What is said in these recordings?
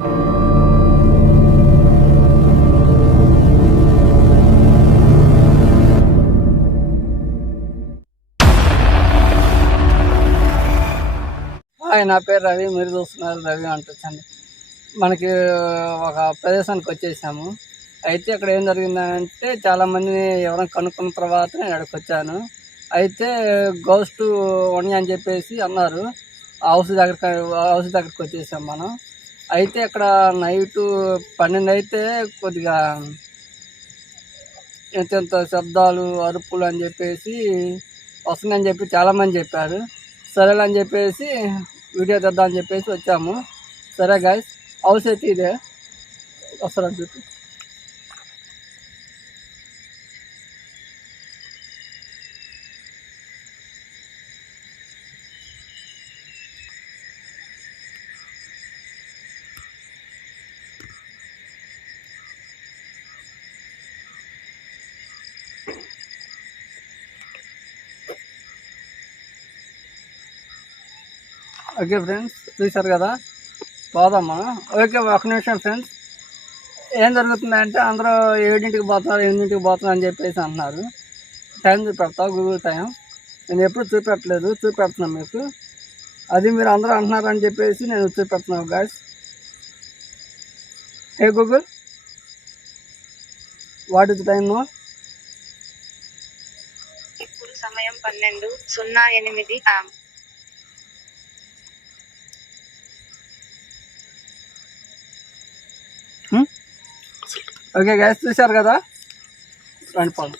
Hi, నా పేరు రవి. మీరు చూస్తున్నారు రవి అంటొచ్చండి. మనకి ఒక ప్రదేశానికి వచ్చేసాము. అయితే ఇక్కడ ఏం జరిగిందంటే చాలామందిని ఎవరైనా కనుక్కున్న తర్వాతనే ఇక్కడికి వచ్చాను. అయితే గోస్ట్ వన్ అని చెప్పేసి అన్నారు. హౌస్ దగ్గరికి వచ్చేసాం మనం. అయితే ఇక్కడ నైటు 12 అయితే కొద్దిగా ఇంత శబ్దాలు, అరుపులు అని చెప్పేసి వస్తున్నాయని చెప్పి చాలామంది చెప్పారు. సరేలని చెప్పేసి వీడియో తెద్దామని చెప్పేసి వచ్చాము. సరే గైస్, హౌస్ అయితే ఇదే. వస్తారని చెప్పి ఓకే ఫ్రెండ్స్, చూశారు కదా, పోదామా? ఓకే, ఒక నిమిషం ఫ్రెండ్స్. ఏం జరుగుతుందంటే అందరూ 7ంటికి పోతున్నారు, 8ంటికి పోతున్నారు అని చెప్పేసి అంటున్నారు. టైం చూపెడతా, గూగుల్ టైం. నేను ఎప్పుడు చూపెడుతున్నాను మీకు. అది మీరు అందరూ అంటున్నారని చెప్పేసి నేను చూపెడుతున్నాను guys. Hey Google, what is time? ఇప్పుడు సమయం 12:08 am. ఓకే గైస్, చూశారు కదా, రండి పోదాం.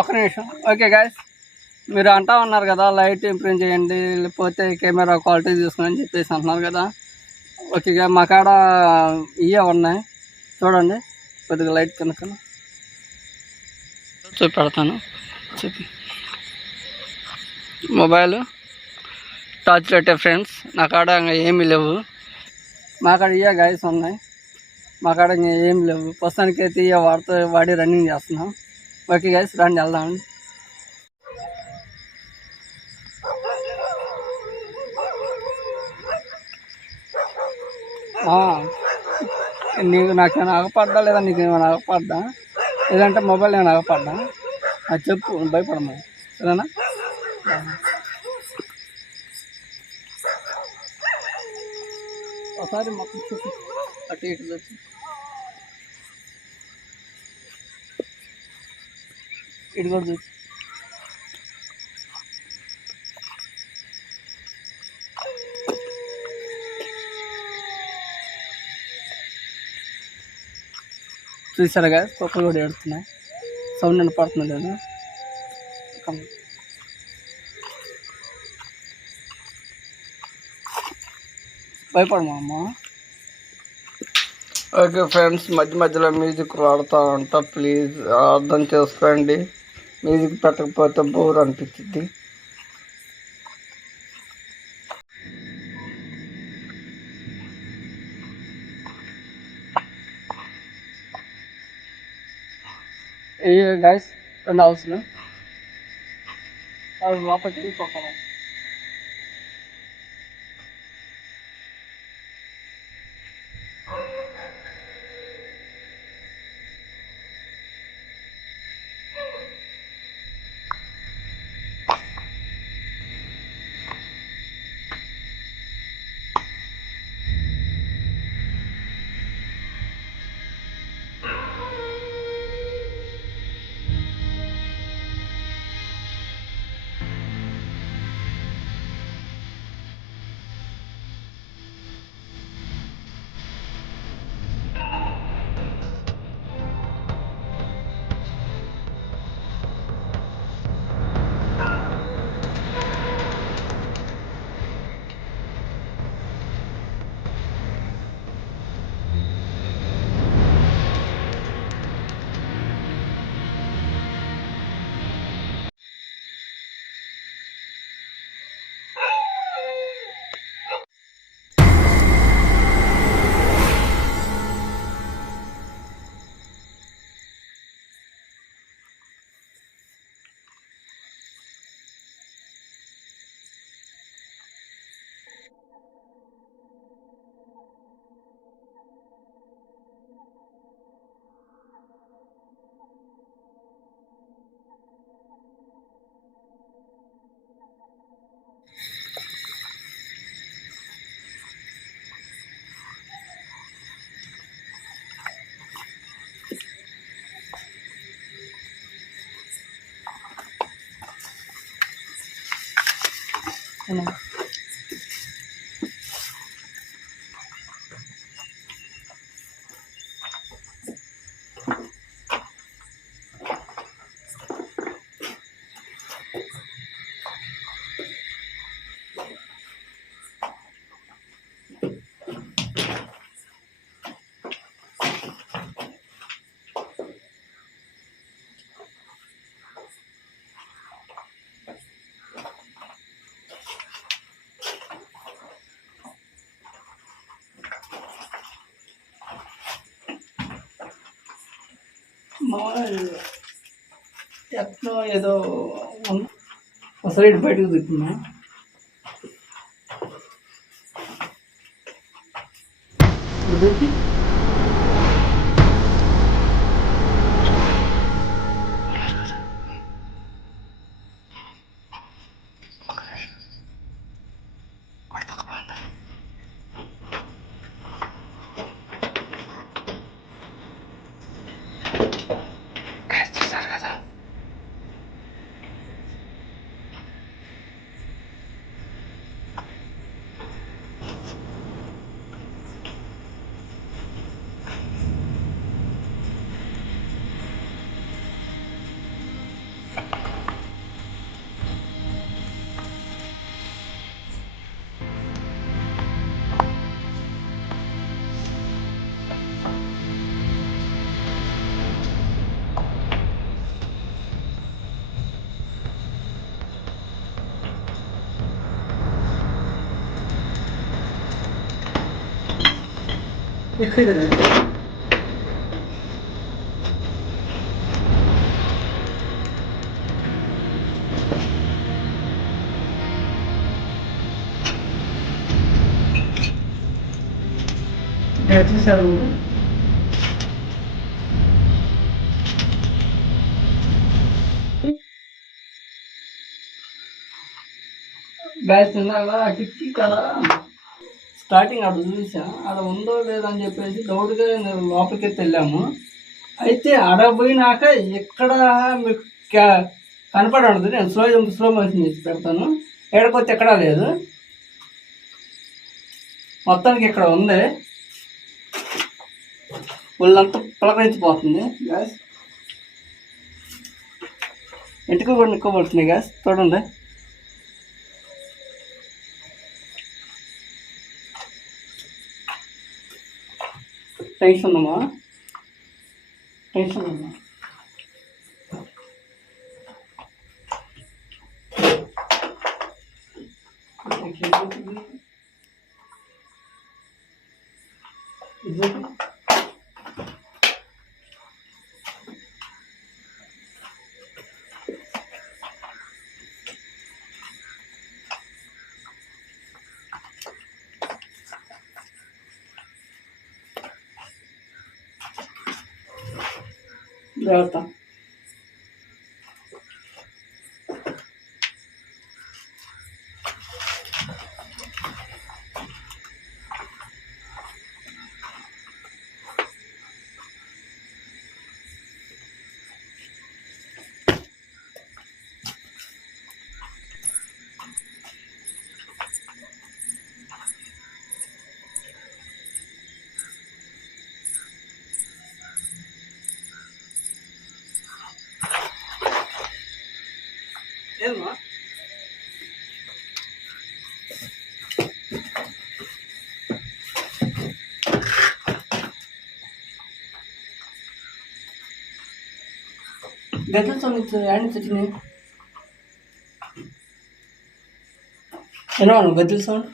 ఒక నిమిషం. ఓకే గైస్, మీరు అంటా ఉన్నారు కదా లైట్ ఇంప్రూవ్ చేయండి, లేకపోతే కెమెరా క్వాలిటీ చూసుకుని అని చెప్పేసి అంటున్నారు కదా. ఓకే, మా కాడ ఇవే ఉన్నాయి చూడండి. కొద్దిగా లైట్ కనుక చూపెడతాను. మొబైల్ టార్చ్ లైటే ఫ్రెండ్స్. నా కాడ ఇంకా ఏమీ లేవు. మా కాడ ఇవే గైస్ ఉన్నాయి. మా కాడ ఇంకా ఏమి లేవు. ప్రస్తుతానికి అయితే ఇవే వాడి రన్నింగ్ చేస్తున్నాం. ఓకే గైస్, రండి వెళ్దామండి. నాకేమైనా ఆగపడ్డా లేదా నీకు ఏమైనా ఆగపడ్డా, లేదంటే మొబైల్ ఏమైనా ఆగపడ్డా అది చెప్పు, భయపడమా, సరేనా? ఒకసారి మొత్తం చూసి అటు ఇటు చూసి ఇటు కూడా చూసి. చూసారా కదా, కుక్కలు కూడా ఏడుతున్నాయి. సౌండ్ వినపడుతుంది లేదు? భయపడమా అమ్మ. ఓకే ఫ్రెండ్స్, మధ్య మధ్యలో మ్యూజిక్ వాడుతూ ఉంటా, ప్లీజ్ అర్థం చేసుకోండి. మ్యూజిక్ పెట్టకపోతే బోర్ అనిపించింది. గైస్, 2 హౌస్లు అవి లోపలికి వెళ్ళిపోతాను. చిన్నగా. ఎట్లా ఏదో అసలు ఇటు బయటకు తిప్పున్నా ఎక్కడ చూసారు బ్యాచ్ అలా కిటికీ కదా స్టార్టింగ్ అక్కడ చూసా అక్కడ ఉందో లేదో అని చెప్పేసి డౌట్గా నేను లోపలికి వెళ్ళాము. అయితే ఆడ పోయినాక ఎక్కడ మీకు కనపడి ఉంటుంది. నేను స్లో మోషన్ చేసి పెడతాను. ఎక్కడికొచ్చి ఎక్కడా లేదు, మొత్తానికి ఇక్కడ ఉంది. వాళ్ళంతా పులకరించిపోతుంది గ్యాస్. ఇంటికి కూడా నిక్కబడుతున్నాయి గ్యాస్. చూడండి, టెన్షన్ ఉందమ్మా, టెన్షన్ ఉందమ్మా. జాగ్రత్త. ఏమా గద్దెల సౌండ్ యాడ్ నుంచి వచ్చినాయి. ఎలా ఉన్నావు గద్దెల సౌండ్?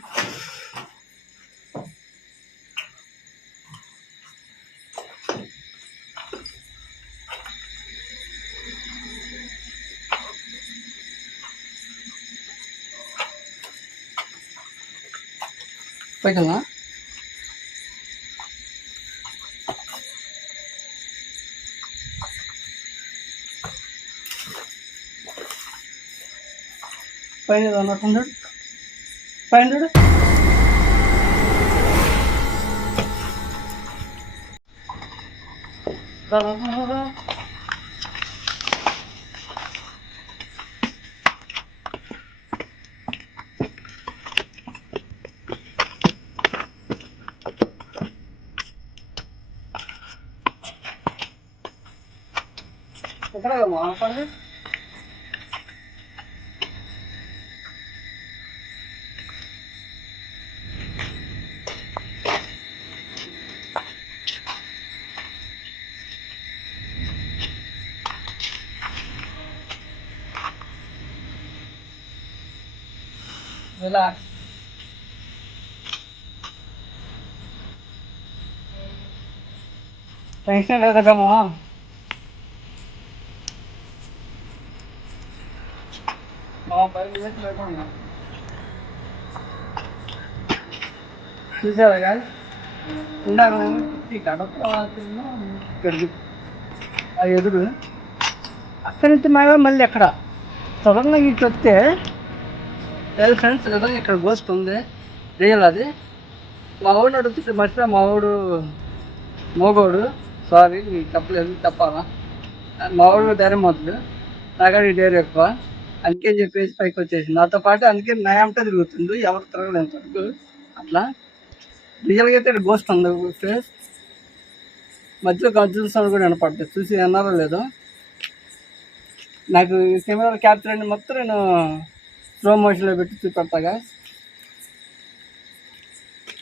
పైకల్నా పైన 100 500 ఎక్కడ మాట్లాడదు రిలాక్స్. టెన్షన్ లేదా మామ? చూసావా కాదు ఇందాక ఈ కడప ఇక్కడికి ఆ ఎదురు అక్కడి నుంచి మళ్ళీ ఎక్కడ సడన్గా ఇటు వస్తే లేదు ఫ్రెండ్స్ కదా ఇక్కడ గోస్తుంది రియల్ అది. మా ఊడిని అడుగుతుంటే మర్చిపోయా, మా ఊడు మోగోడు, సారీ చెప్పలేదు చెప్పాలా, మా ఊడు ధైర్యం అవుతుంది నాకని డైరీ ఎక్కువ, అందుకే చెప్పేసి పైకి వచ్చేసి నాతో పాటు అందుకే నయాంటే తిరుగుతుంది, ఎవరు తిరగలేదు వరకు అట్లా. రియల్గా అయితే ఇక్కడ గోస్ట్ ఉంది ఫ్రెండ్స్. మధ్యలో గర్జన్ సౌండ్ కూడా వినపడుతుంది, చూసి విన్నారో లేదో. నాకు కెమెరాలో క్యాప్చర్ అయ్యి మొత్తం నేను స్లో మోషన్లో పెట్టి చూపెడతాగా.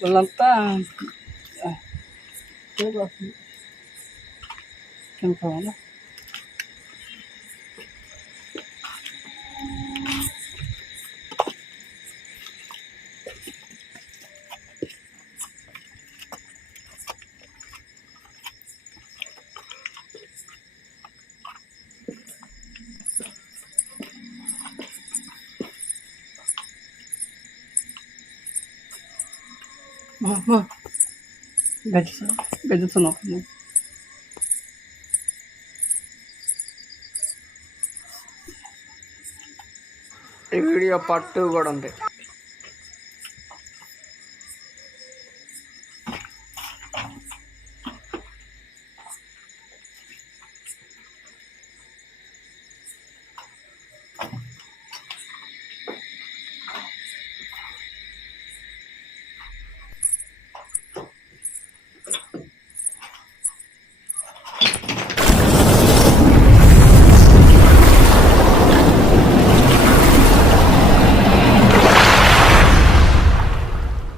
వాళ్ళంతా గజెస్తున్నాం. ఈ వీడియో పార్ట్ 2 కూడా ఉంది.